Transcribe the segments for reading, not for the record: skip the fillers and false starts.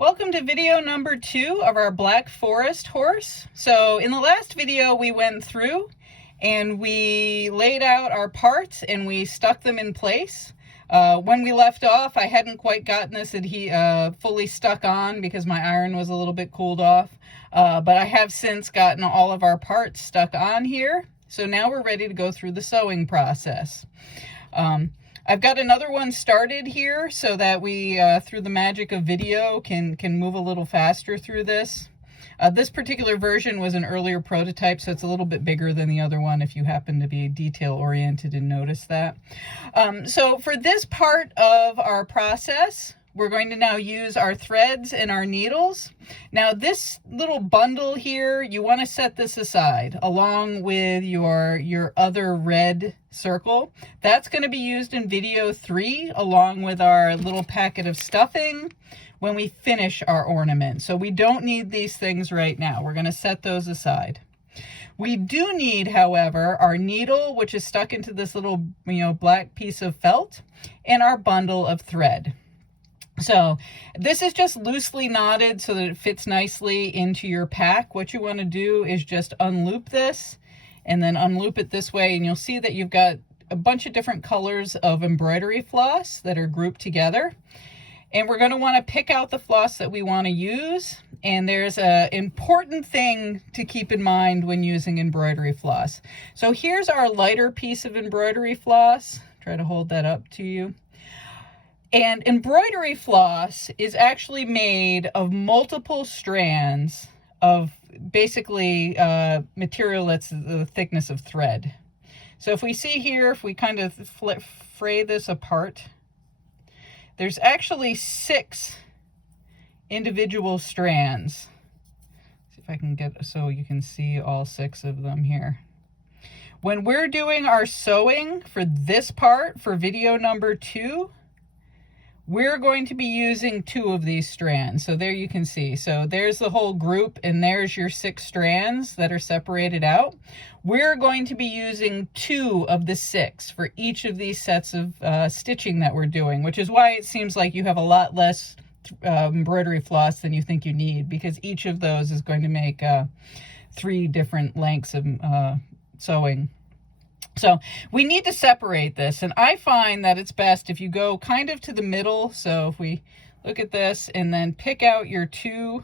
Welcome to video number 2 of our Black Forest horse. So in the last video we went through and we laid out our parts and we stuck them in place. When we left off, I hadn't quite gotten this fully stuck on because my iron was a little bit cooled off. But I have since gotten all of our parts stuck on here. So now we're ready to go through the sewing process. I've got another one started here so that we, through the magic of video, can move a little faster through this. This particular version was an earlier prototype, so it's a little bit bigger than the other one if you happen to be detail-oriented and notice that. So for this part of our process, we're going to now use our threads and our needles. Now this little bundle here, you want to set this aside along with your other red circle. That's going to be used in video 3 along with our little packet of stuffing when we finish our ornament. So we don't need these things right now. We're going to set those aside. We do need, however, our needle, which is stuck into this little, black piece of felt, and our bundle of thread. So this is just loosely knotted so that it fits nicely into your pack. What you want to do is just unloop this and then unloop it this way, and you'll see that you've got a bunch of different colors of embroidery floss that are grouped together. And we're going to want to pick out the floss that we want to use. And there's an important thing to keep in mind when using embroidery floss. So here's our lighter piece of embroidery floss. Try to hold that up to you. And embroidery floss is actually made of multiple strands of basically material that's the thickness of thread. So if we see here, if we kind of fray this apart, there's actually 6 individual strands. Let's see if I can get so you can see all 6 of them here. When we're doing our sewing for this part, for video number 2, we're going to be using 2 of these strands. So there you can see. So there's the whole group and there's your 6 strands that are separated out. We're going to be using 2 of the 6 for each of these sets of stitching that we're doing, which is why it seems like you have a lot less embroidery floss than you think you need, because each of those is going to make 3 different lengths of sewing. So we need to separate this, and I find that it's best if you go kind of to the middle. So if we look at this and then pick out your 2,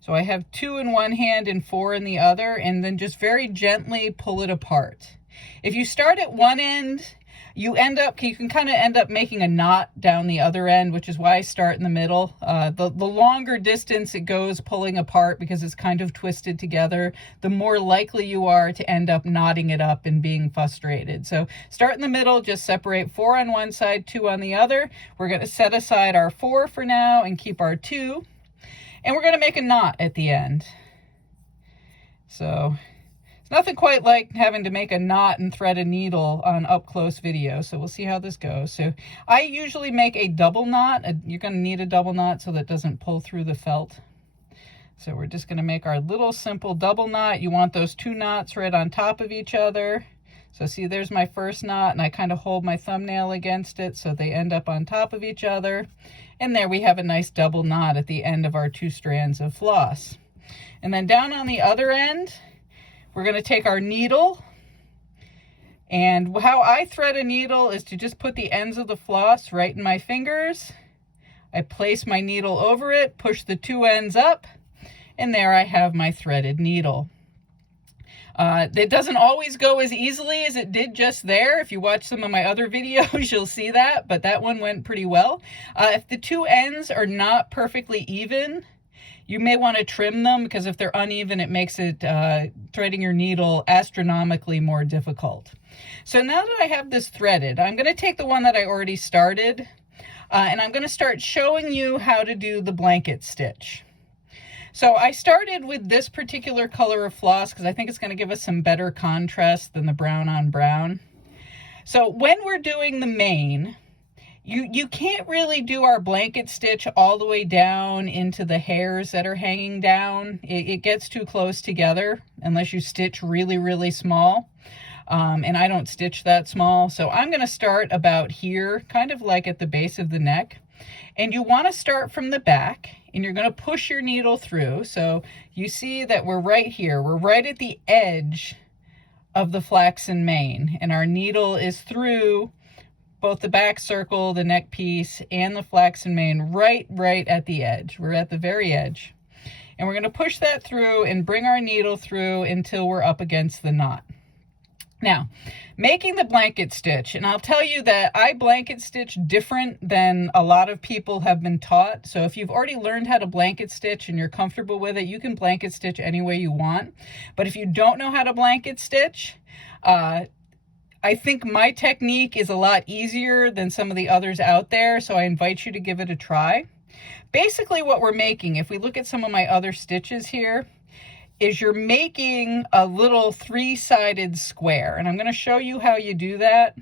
so I have 2 in one hand and 4 in the other, and then just very gently pull it apart. If you start at one end, you can kind of end up making a knot down the other end, which is why I start in the middle. The longer distance it goes pulling apart, because it's kind of twisted together, the more likely you are to end up knotting it up and being frustrated. So start in the middle, just separate 4 on one side, 2 on the other. We're going to set aside our 4 for now and keep our 2. And we're going to make a knot at the end. So nothing quite like having to make a knot and thread a needle on up-close video, so we'll see how this goes. So I usually make a double knot. You're going to need a double knot so that it doesn't pull through the felt. So we're just going to make our little simple double knot. You want those 2 knots right on top of each other. So see, there's my first knot, and I kind of hold my thumbnail against it so they end up on top of each other. And there we have a nice double knot at the end of our 2 strands of floss. And then down on the other end, we're going to take our needle, and how I thread a needle is to just put the ends of the floss right in my fingers. I place my needle over it, push the 2 ends up, and there I have my threaded needle. It doesn't always go as easily as it did just there. If you watch some of my other videos, you'll see that, but that one went pretty well. If the 2 ends are not perfectly even, you may want to trim them, because if they're uneven, it makes it threading your needle astronomically more difficult. So now that I have this threaded, I'm going to take the one that I already started, and I'm going to start showing you how to do the blanket stitch. So I started with this particular color of floss because I think it's going to give us some better contrast than the brown on brown. So when we're doing the mane, you can't really do our blanket stitch all the way down into the hairs that are hanging down. It gets too close together unless you stitch really, really small. And I don't stitch that small. So I'm going to start about here, kind of like at the base of the neck. And you want to start from the back, and you're going to push your needle through. So you see that we're right here. We're right at the edge of the flaxen mane, and our needle is through both the back circle, the neck piece, and the flaxen mane, right at the edge. We're at the very edge. And we're going to push that through and bring our needle through until we're up against the knot. Now, making the blanket stitch, and I'll tell you that I blanket stitch different than a lot of people have been taught. So if you've already learned how to blanket stitch and you're comfortable with it, you can blanket stitch any way you want. But if you don't know how to blanket stitch, I think my technique is a lot easier than some of the others out there, so I invite you to give it a try. Basically what we're making, if we look at some of my other stitches here, is you're making a little three-sided square, and I'm going to show you how you do that.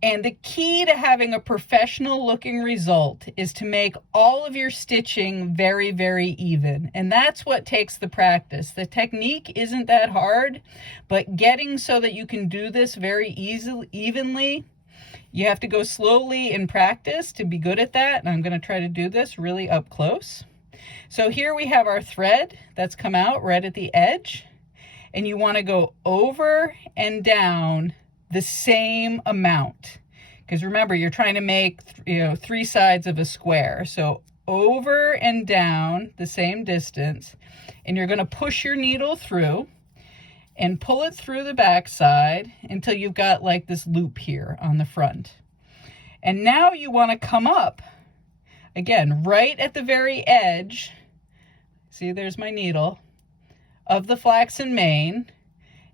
And the key to having a professional looking result is to make all of your stitching very, very even. And that's what takes the practice. The technique isn't that hard, but getting so that you can do this very evenly, you have to go slowly in practice to be good at that. And I'm going to try to do this really up close. So here we have our thread that's come out right at the edge, and you want to go over and down the same amount, because remember, you're trying to make, three sides of a square. So over and down the same distance, and you're going to push your needle through and pull it through the back side until you've got like this loop here on the front. And now you want to come up again right at the very edge. See, there's my needle of the flaxen mane,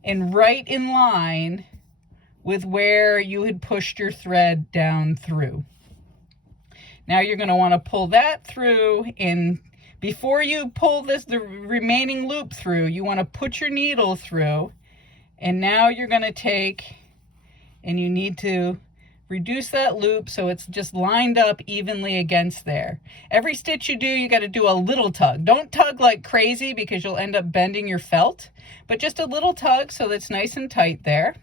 and right in line with where you had pushed your thread down through. Now you're going to want to pull that through, and before you pull the remaining loop through, you want to put your needle through, and now you're going to take, and you need to reduce that loop so it's just lined up evenly against there. Every stitch you do, you got to do a little tug. Don't tug like crazy because you'll end up bending your felt, but just a little tug so that's nice and tight there.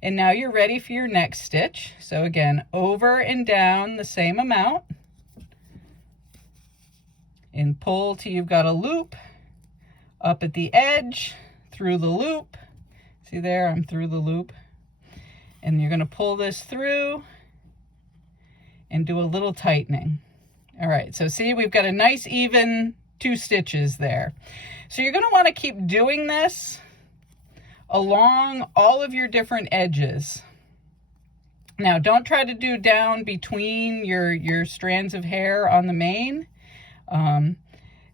And now you're ready for your next stitch. So again, over and down the same amount, and pull till you've got a loop up at the edge, through the loop. See there, I'm through the loop. And you're going to pull this through and do a little tightening. All right, so see, we've got a nice even 2 stitches there. So you're going to want to keep doing this along all of your different edges. Now, don't try to do down between your strands of hair on the mane.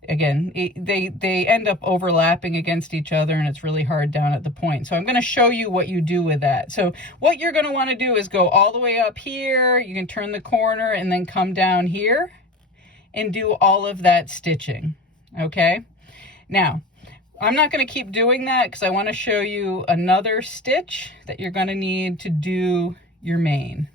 Again, they end up overlapping against each other, and it's really hard down at the point. So I'm going to show you what you do with that. So what you're going to want to do is go all the way up here. You can turn the corner and then come down here and do all of that stitching. Okay. Now, I'm not going to keep doing that because I want to show you another stitch that you're going to need to do your mane.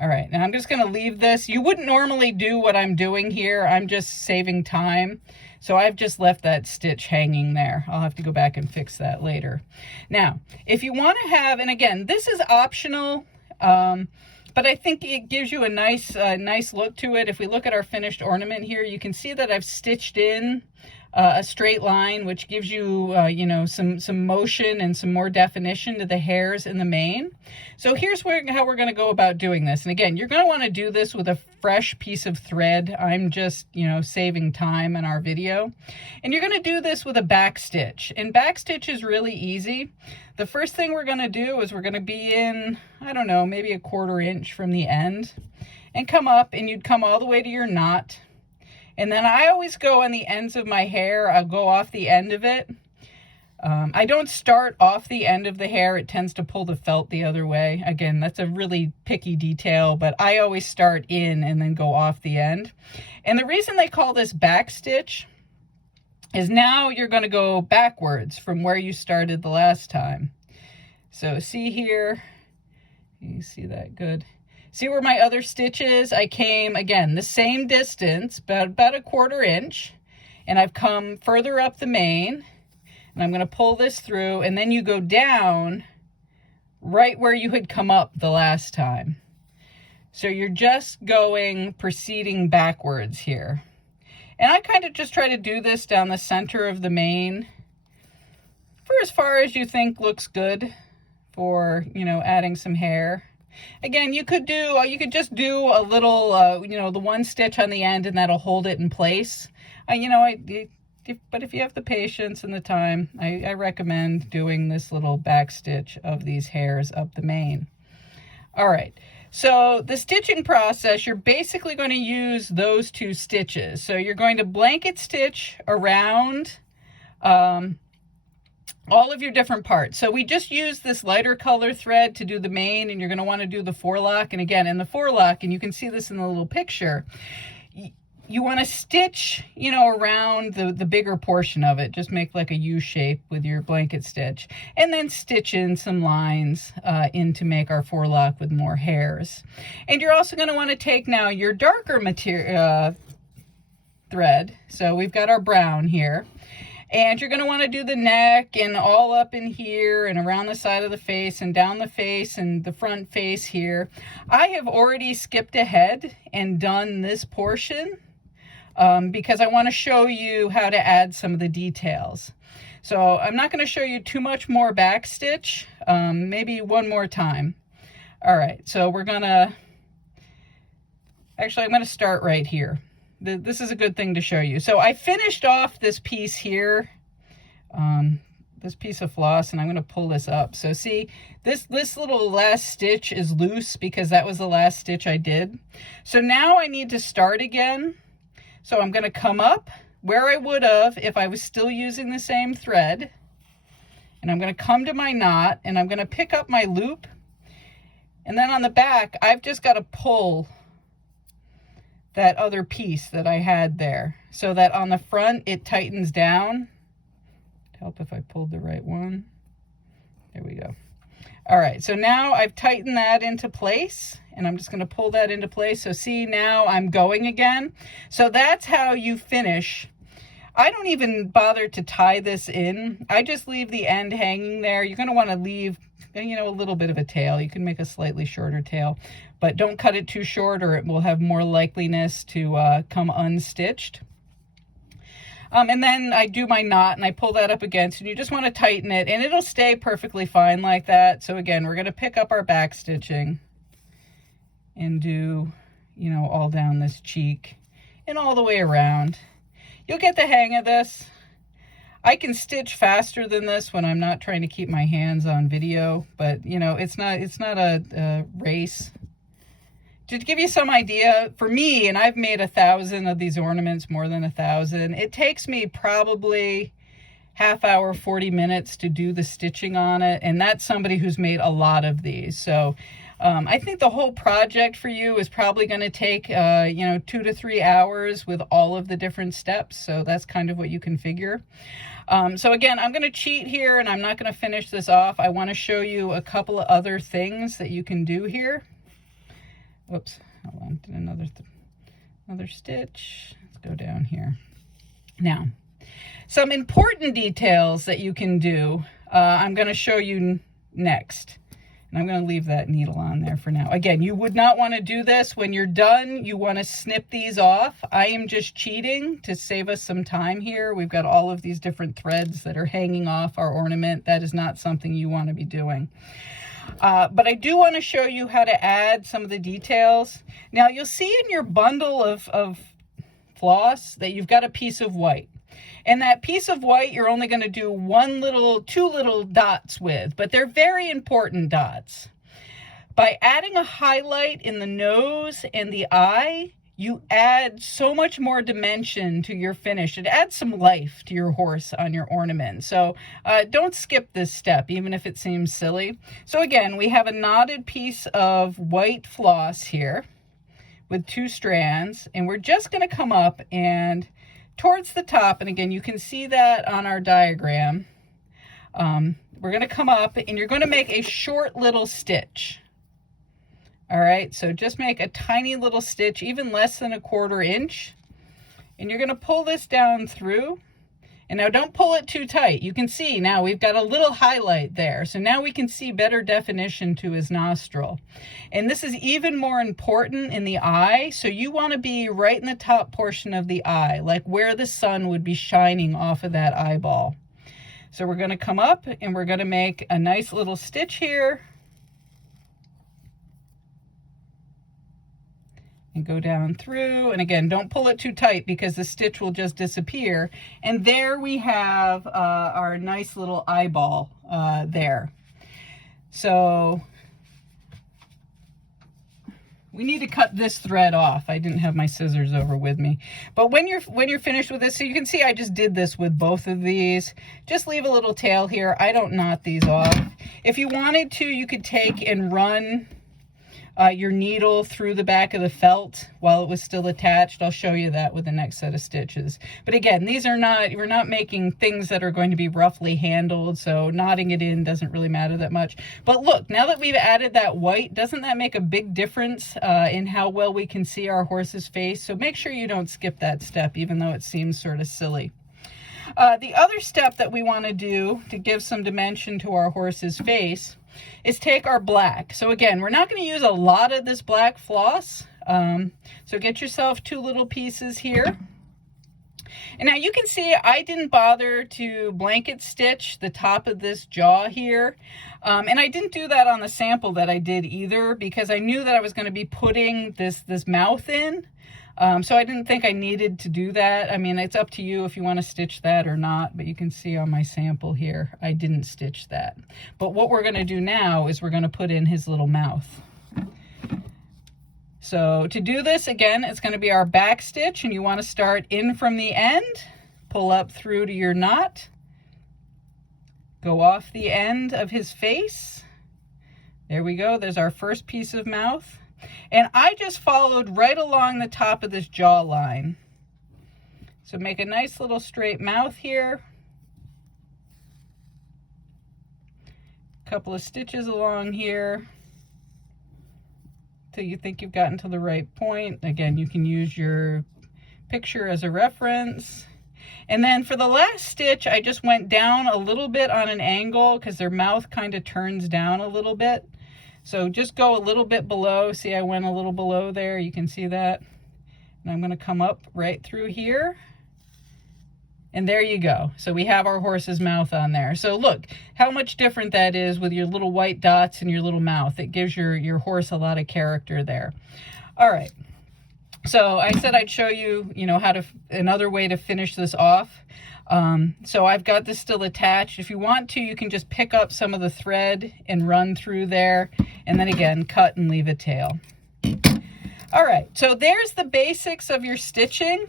All right, now I'm just going to leave this. You wouldn't normally do what I'm doing here. I'm just saving time. So I've just left that stitch hanging there. I'll have to go back and fix that later. Now, if you want to have, and again, this is optional, but I think it gives you a nice look to it. If we look at our finished ornament here, you can see that I've stitched in a straight line, which gives you, some motion and some more definition to the hairs in the mane. So here's how we're going to go about doing this. And again, you're going to want to do this with a fresh piece of thread. I'm just, saving time in our video. And you're going to do this with a back stitch. And back stitch is really easy. The first thing we're going to do is we're going to be in, I don't know, maybe a 1/4 inch from the end, and come up, and you'd come all the way to your knot. And then I always go on the ends of my hair. I'll go off the end of it. I don't start off the end of the hair. It tends to pull the felt the other way. Again, that's a really picky detail, but I always start in and then go off the end. And the reason they call this back stitch is now you're going to go backwards from where you started the last time. So see here, you see that good. See where my other stitch is? I came, again, the same distance, about a 1/4 inch, and I've come further up the mane, and I'm going to pull this through, and then you go down right where you had come up the last time. So you're just proceeding backwards here. And I kind of just try to do this down the center of the mane for as far as you think looks good for, adding some hair. Again, you could just do a little, the one stitch on the end, and that'll hold it in place. But if you have the patience and the time, I recommend doing this little back stitch of these hairs up the mane. All right. So the stitching process, you're basically going to use those 2 stitches. So you're going to blanket stitch around all of your different parts. So we just use this lighter color thread to do the mane, and you're going to want to do the forelock. And again, in the forelock, and you can see this in the little picture, you want to stitch, around the bigger portion of it. Just make like a U shape with your blanket stitch, and then stitch in some lines in to make our forelock with more hairs. And you're also going to want to take now your darker material thread. So we've got our brown here. And you're going to want to do the neck and all up in here and around the side of the face and down the face and the front face here. I have already skipped ahead and done this portion because I want to show you how to add some of the details. So I'm not going to show you too much more back stitch, maybe one more time. All right, so I'm going to start right here. This is a good thing to show you. So I finished off this piece here, this piece of floss, and I'm going to pull this up. So see, this little last stitch is loose because that was the last stitch I did. So now I need to start again. So I'm going to come up where I would have if I was still using the same thread. And I'm going to come to my knot, and I'm going to pick up my loop. And then on the back, I've just got to pull that other piece that I had there, so that on the front it tightens down. Help if I pulled the right one. There we go. All right, so now I've tightened that into place, and I'm just going to pull that into place. So see, now I'm going again. So that's how you finish. I don't even bother to tie this in. I just leave the end hanging there. You're going to want to leave, a little bit of a tail. You can make a slightly shorter tail, but don't cut it too short or it will have more likeliness to come unstitched. And then I do my knot and I pull that up against, and you just want to tighten it, and it'll stay perfectly fine like that. So again, we're going to pick up our back stitching and do, all down this cheek and all the way around. You'll get the hang of this. I can stitch faster than this when I'm not trying to keep my hands on video, but it's not a race. To give you some idea, for me, and I've made 1,000 of these ornaments, more than 1,000, it takes me probably half hour, 40 minutes to do the stitching on it, and that's somebody who's made a lot of these. So I think the whole project for you is probably going to take 2 to 3 hours with all of the different steps. So that's kind of what you can figure. So again, I'm going to cheat here, and I'm not going to finish this off. I want to show you a couple of other things that you can do here. Oops, hold on, did another stitch. Let's go down here. Now, some important details that you can do, I'm going to show you next. And I'm going to leave that needle on there for now. Again, you would not want to do this. When you're done, you want to snip these off. I am just cheating to save us some time here. We've got all of these different threads that are hanging off our ornament. That is not something you want to be doing. But I do want to show you how to add some of the details. Now, you'll see in your bundle of floss that you've got a piece of white. And that piece of white you're only going to do two little dots with, but they're very important dots. By adding a highlight in the nose and the eye, you add so much more dimension to your finish. It adds some life to your horse on your ornament. So don't skip this step, even if it seems silly. So again, we have a knotted piece of white floss here with 2 strands, and we're just going to come up and towards the top, and again, you can see that on our diagram. We're going to come up, and you're going to make a short little stitch. All right, so just make a tiny little stitch, even less than 1/4 inch, and you're going to pull this down through, And now don't pull it too tight. You can see now we've got a little highlight there. So now we can see better definition to his nostril. And this is even more important in the eye. So you want to be right in the top portion of the eye, like where the sun would be shining off of that eyeball. So we're going to come up and we're going to make a nice little stitch here. And go down through, and again, don't pull it too tight because the stitch will just disappear. And there we have our nice little eyeball there. So we need to cut this thread off. I didn't have my scissors over with me. But when you're finished with this, so you can see I just did this with both of these. Just leave a little tail here. I don't knot these off. If you wanted to, you could take and run your needle through the back of the felt while it was still attached. I'll show you that with the next set of stitches. But again, these are not, we're not making things that are going to be roughly handled, so knotting it in doesn't really matter that much. But look, now that we've added that white, doesn't that make a big difference in how well we can see our horse's face? So make sure you don't skip that step, even though it seems sort of silly. The other step that we want to do to give some dimension to our horse's face is take our black. So again, we're not going to use a lot of this black floss. So get yourself 2 little pieces here. And now you can see I didn't bother to blanket stitch the top of this jaw here. And I didn't do that on the sample that I did either, because I knew that I was going to be putting this mouth in. So I didn't think I needed to do that. I mean, it's up to you if you want to stitch that or not, but you can see on my sample here, I didn't stitch that. But what we're going to do now is we're going to put in his little mouth. So to do this, again, it's going to be our back stitch, and you want to start in from the end, pull up through to your knot, go off the end of his face. There we go. There's our first piece of mouth. And I just followed right along the top of this jawline. So make a nice little straight mouth here. A couple of stitches along here till you think you've gotten to the right point. Again, you can use your picture as a reference. And then for the last stitch, I just went down a little bit on an angle because their mouth kind of turns down a little bit. So just go a little bit below. See, I went a little below there. You can see that. And I'm going to come up right through here. And there you go. So we have our horse's mouth on there. So look how much different that is with your little white dots and your little mouth. It gives your horse a lot of character there. All right. So I said I'd show you, how to, another way to finish this off. So I've got this still attached. If you want to, you can just pick up some of the thread and run through there, and then again, cut and leave a tail. All right, so there's the basics of your stitching.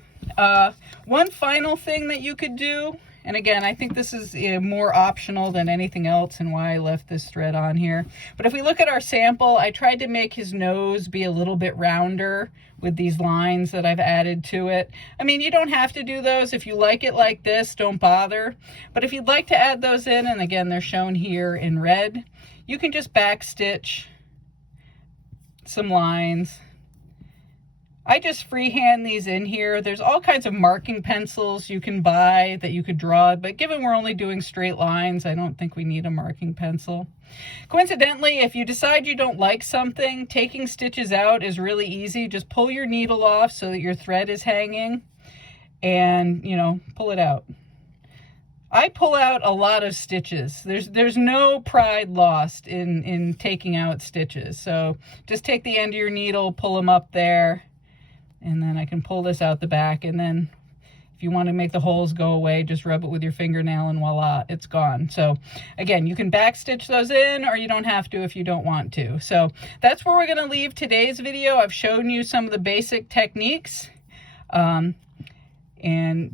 One final thing that you could do, and again, I think this is more optional than anything else and why I left this thread on here. But if we look at our sample, I tried to make his nose be a little bit rounder with these lines that I've added to it. I mean, you don't have to do those. If you like it like this, don't bother. But if you'd like to add those in, and again, they're shown here in red, you can just back stitch some lines. I just freehand these in here. There's all kinds of marking pencils you can buy that you could draw, but given we're only doing straight lines, I don't think we need a marking pencil. Coincidentally, if you decide you don't like something, taking stitches out is really easy. Just pull your needle off so that your thread is hanging and, pull it out. I pull out a lot of stitches. There's no pride lost in taking out stitches. So just take the end of your needle, pull them up there, and then I can pull this out the back, and then if you want to make the holes go away, just rub it with your fingernail and voila, it's gone. So again, you can back stitch those in, or you don't have to if you don't want to. So that's where we're going to leave today's video. I've shown you some of the basic techniques. And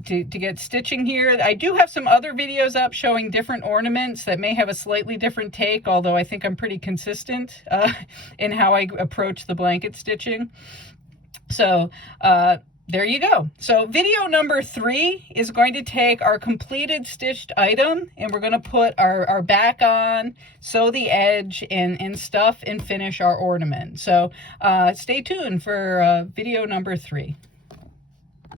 to get stitching here, I do have some other videos up showing different ornaments that may have a slightly different take, although I think I'm pretty consistent in how I approach the blanket stitching. So there you go. So video number 3 is going to take our completed stitched item, and we're going to put our back on, sew the edge, and stuff and finish our ornament. So stay tuned for video number 3.